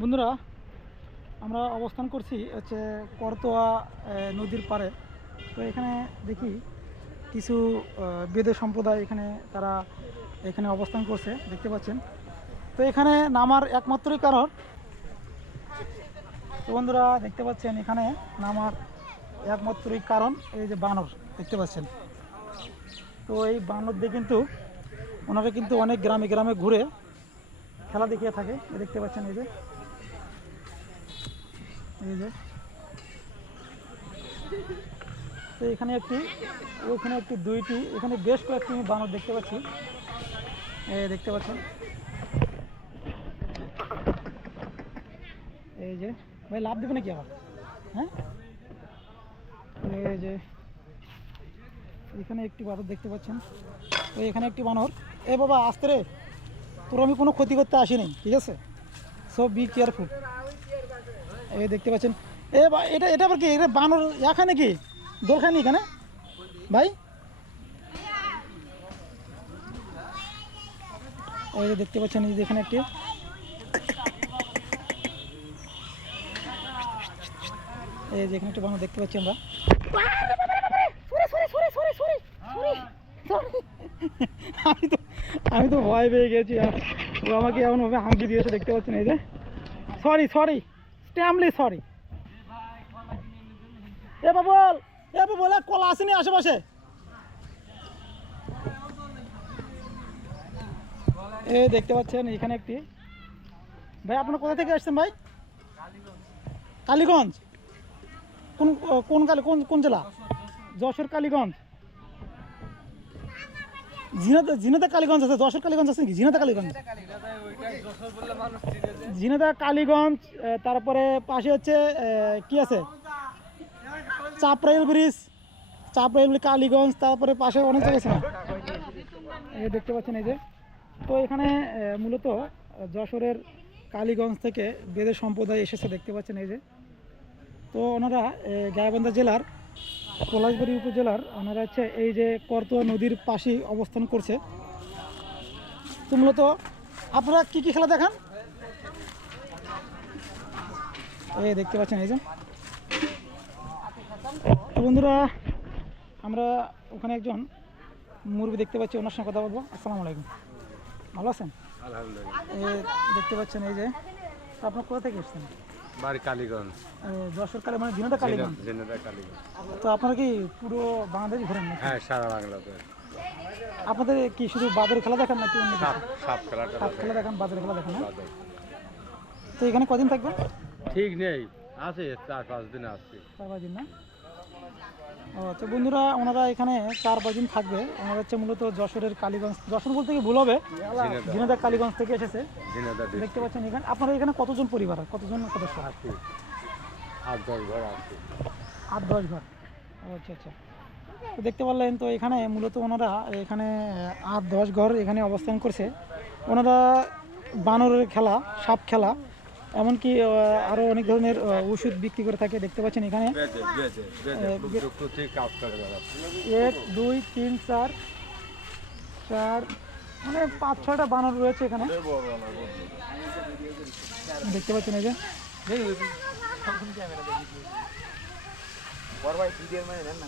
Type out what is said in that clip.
বন্ধুরা, আমরা অবস্থান করছি হচ্ছে করতোয়া নদীর পাড়ে। তো এখানে দেখি কিছু বেদে সম্প্রদায় এখানে তারা এখানে অবস্থান করছে, দেখতে পাচ্ছেন। তো এখানে নামার একমাত্রই কারণ, তো বন্ধুরা দেখতে পাচ্ছেন এখানে নামার একমাত্রই কারণ এই যে বানর, দেখতে পাচ্ছেন। তো এই বানর দিয়ে কিন্তু ওনারা কিন্তু অনেক গ্রামে গ্রামে ঘুরে খেলা দেখিয়ে থাকে, দেখতে পাচ্ছেন এই যে। তো এখানে একটি ওখানে একটি, দুইটি, এখানে বেশ কয়েকটি আমি বানর দেখতে পাচ্ছি। দেখতে পাচ্ছেন। এই যে, ভাই, লাভ দেবে নাকি আবার? হ্যাঁ? এই যে, এখানে একটি বানর দেখতে পাচ্ছেন। তো এখানে একটি বানর। এ বাবা, আসতে রে। তোর আমি কোনো ক্ষতি করতে আসিনি, ঠিক আছে? সব বি কেয়ারফুল এই দেখতে পাচ্ছেন। এ এটা এটা আবার কি? এটা বানর এখানে কি? দোল খায়নি এখানে? ভাই? ওই দেখতে পাচ্ছেন, এই এখানে একটি। এই যে এখানে একটি বানর দেখতে পাচ্ছি আমরা। আমি তো আমি তো ভয় পেয়ে গেছি। ও আমাকে এমনভাবে হাঁকি দিয়েছে, দেখতে পাচ্ছেন, এই যে। সরি সরি স্ট্যামলি সরি এ বাবল এ বাবল কলা আসেনি আশেপাশে? এ দেখতে পাচ্ছেন, এখানে একটি। ভাই, আপনার কোথা থেকে আসছেন ভাই? কালীগঞ্জ। কোন কোন কালী, কোন কোন জেলা? যশোর, কালীগঞ্জ। ঝিনাদা ঝিনাদা কালীগঞ্জ আছে যশোর কালীগঞ্জ আছে নাকি? ঝিনাদা কালীগঞ্জ। ঝিনাদা কালীগঞ্জ তারপরে পাশে হচ্ছে কি আছে? চাপরাইল ব্রিজ চাপরাইল কালীগঞ্জ তারপরে পাশে অনেক জায়গা আছে না? দেখতে পাচ্ছেন এই যে। তো এখানে মূলত যশোরের কালীগঞ্জ থেকে বেদের সম্প্রদায় এসেছে দেখতে পাচ্ছেন এই যে। তো ওনারা আহ, জেলার পলাশবাড়ি উপজেলার ওনারা হচ্ছে এই যে করতোয়া নদীর পাশেই অবস্থান করছে। তো মূলত আপনারা কি কি খেলা দেখান? এই দেখতে পাচ্ছেন এই যে। তো বন্ধুরা আমরা ওখানে একজন মুরবি দেখতে পাচ্ছি ওনার সঙ্গে কথা বলব। আসসালামু আলাইকুম। ভালো আছেন? এই দেখতে পাচ্ছেন এই যে। আপনার কোথা থেকে এসছেন? বাড়ি কালীগঞ্জ। যশোর কালী মানে দিনটা কালীগঞ্জ? জেনেদা কালীগঞ্জ। তো আপনারা কি পুরো বাংলাদেশ ঘোরেন হ্যাঁ সারা বাংলাতে। আপনাদের কি শুধু বাজারে খেলা দেখান নাকি অন্য সাপ কিছু সাপ খেলা দেখান বাদের খেলা দেখান তো এখানে কদিন থাকবেন? ঠিক নেই। আছে চার পাঁচ দিন আসছে চার পাঁচ দিন না? ও তো বন্ধুরা ওনারা এখানে চার পাঁচ দিন থাকবে। ওনারা হচ্ছে মূলত যশোরের কালীগঞ্জ যশোর বলতে কি ভুল হবে। ঝিনাদা কালীগঞ্জ থেকে এসেছে। দেখতে পাচ্ছেন এখানে। আপনারা এখানে কতজন পরিবার? কতজন সদস্য আসছি আট দশ ঘর আসছি আট দশ ঘর। ও, আচ্ছা আচ্ছা। তো দেখতে পারলেন তো এখানে মূলত ওনারা এখানে আট দশ ঘর এখানে অবস্থান করছে। ওনারা বানরের খেলা সাপ খেলা এমনকি আরও অনেক ধরনের ওষুধ বিক্রি করে থাকে দেখতে পাচ্ছেন এখানে। এক দুই তিন চার চার মানে পাঁচ ছয়টা বানর রয়েছে এখানে। দেখতে পাচ্ছেন এই যে। বড় ভাই ভিডিওর মানে না?